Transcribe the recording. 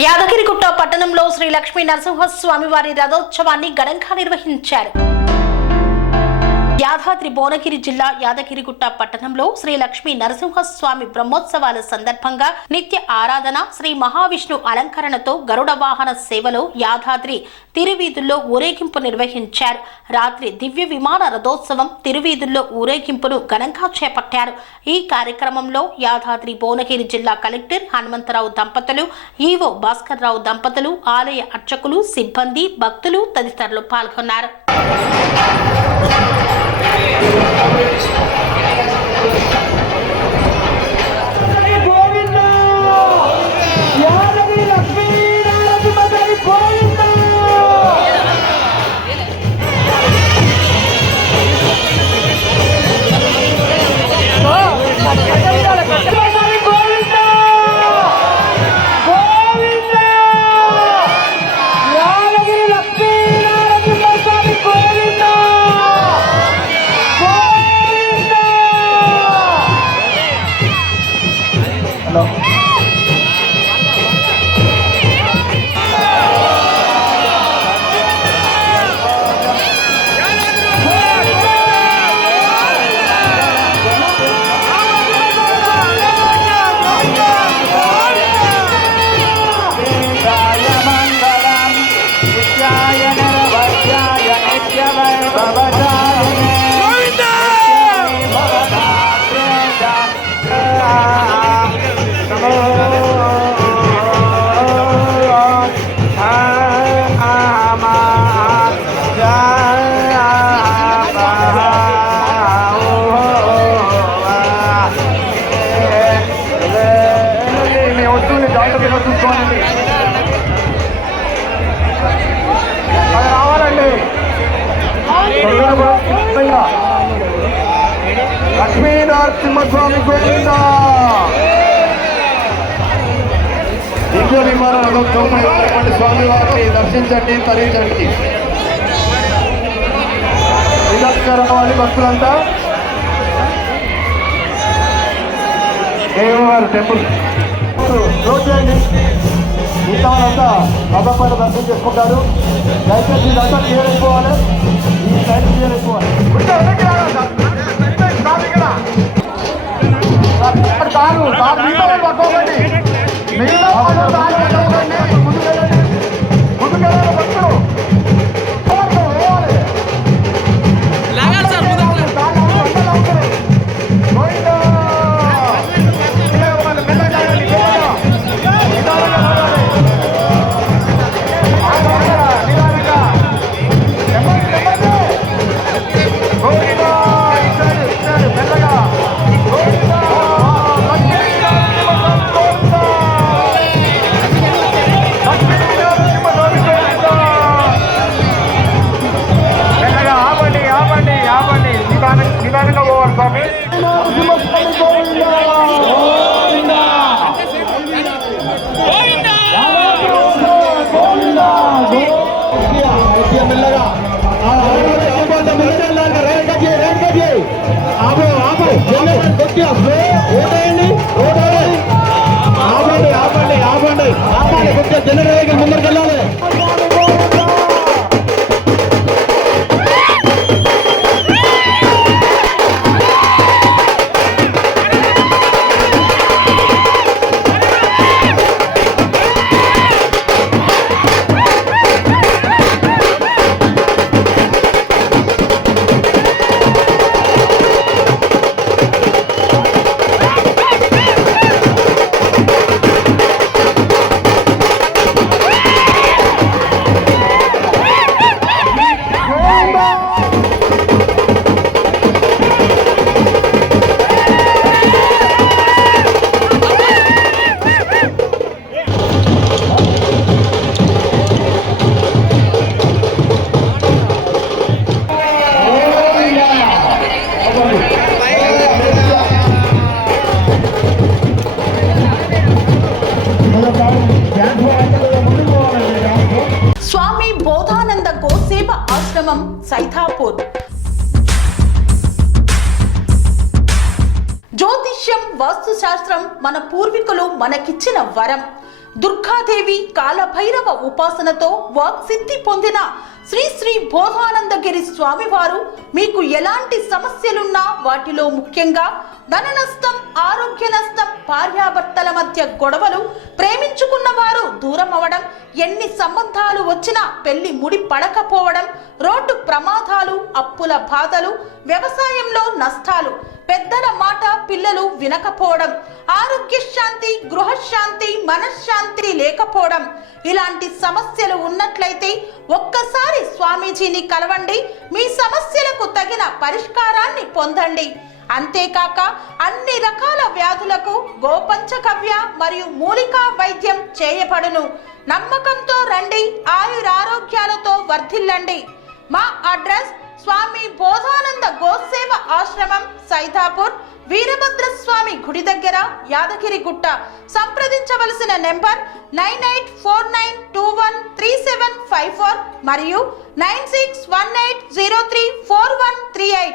యాదగిరిగుట్ట పట్టణంలో శ్రీ లక్ష్మీ నరసింహస్వామి వారి రథోత్సవాన్ని ఘనంగా నిర్వహించారు. యాదాద్రి భువనగిరి జిల్లా యాదగిరిగుట్ట పట్టణంలో శ్రీ లక్ష్మీ నరసింహస్వామి బ్రహ్మోత్సవాల సందర్భంగా నిత్య ఆరాధన, శ్రీ మహావిష్ణు అలంకరణతో గరుడ వాహన సేవలో యాదాద్రి తిరువీధుల్లో ఊరేగింపు నిర్వహించారు. రాత్రి దివ్య విమాన రథోత్సవం తిరువీధుల్లో ఊరేగింపును ఘనంగా చేపట్టారు. ఈ కార్యక్రమంలో యాదాద్రి భువనగిరి జిల్లా కలెక్టర్ హనుమంతరావు దంపతులు, ఈవో భాస్కర్ రావు దంపతులు, ఆలయ అర్చకులు, సిబ్బంది, భక్తులు తదితరులు పాల్గొన్నారు. లక్ష్మీ నరసింహస్వామి గోవింద. దివ్య విమాన రథోత్సవం స్వామి వారిని దర్శించండి, తరించండి. విలక్షణమైన భక్తులంతా దేవవారి టెంపుల్ రోజు చేయండి. మిగతా వాళ్ళంతా రథపైన దర్శనం చేసుకుంటారు. దయచేసి ఇదంతా క్లియర్ అయిపోవాలి. ఈ సైడ్ క్లియర్ అయిపోవాలి. పట్టుకోకండి, ముందుకెళ్ళాలి భక్తులు. జనరేషన్ ముందరికి వెళ్ళాలి. ఆశ్రమం సైథాపూర్. జ్యోతిష్యం, వాస్తుశాస్త్రం మన పూర్వీకులు మనకిచ్చిన వరం. దుర్గాదేవి కాలభైరవ ఉపాసనతో వాక్సిద్ధి పొందిన శ్రీ శ్రీ బోధానందగిరి స్వామివారు మీకు ఎలాంటి సమస్యలున్నా, వాటిలో ముఖ్యంగా ధన నష్టం, ఆరోగ్య నష్టం, భార్యాభర్తల మధ్య గొడవలు, ప్రేమించుకున్న వారు దూరం అవడం, ఎన్ని సంబంధాలు వచ్చినా పెళ్లి ముడి పడకపోవడం, రోడ్డు ప్రమాదాలు, అప్పుల బాధలు, వ్యవసాయంలో నష్టాలు, పెద్దల మాట పిల్లలు వినకపోవడం, ఆరోగ్య శాంతి, గృహశాంతి, మనశ్శాంతి లేకపోవడం, ఇలాంటి సమస్యలు ఉన్నట్లయితే ఒక్కసారి స్వామీజీని కలవండి. మీ సమస్యలకు తగిన పరిష్కారాన్ని పొందండి. అంతేకాక అన్ని రకాల వ్యాధులకు గోపంచగవ్య మరియు మూలికా వైద్యం చేయబడును. నమ్మకంతో రండి, ఆయురారోగ్యాలతో వర్ధిల్లండి. మా అడ్రస్ స్వామి బోధానంద గోసేవ ఆశ్రమం, సైదాపూర్, వీరభద్రస్వామి గుడి దగ్గర, యాదగిరిగుట్ట. సంప్రదించవలసిన నెంబర్ 9849213754 మరియు 9618034138.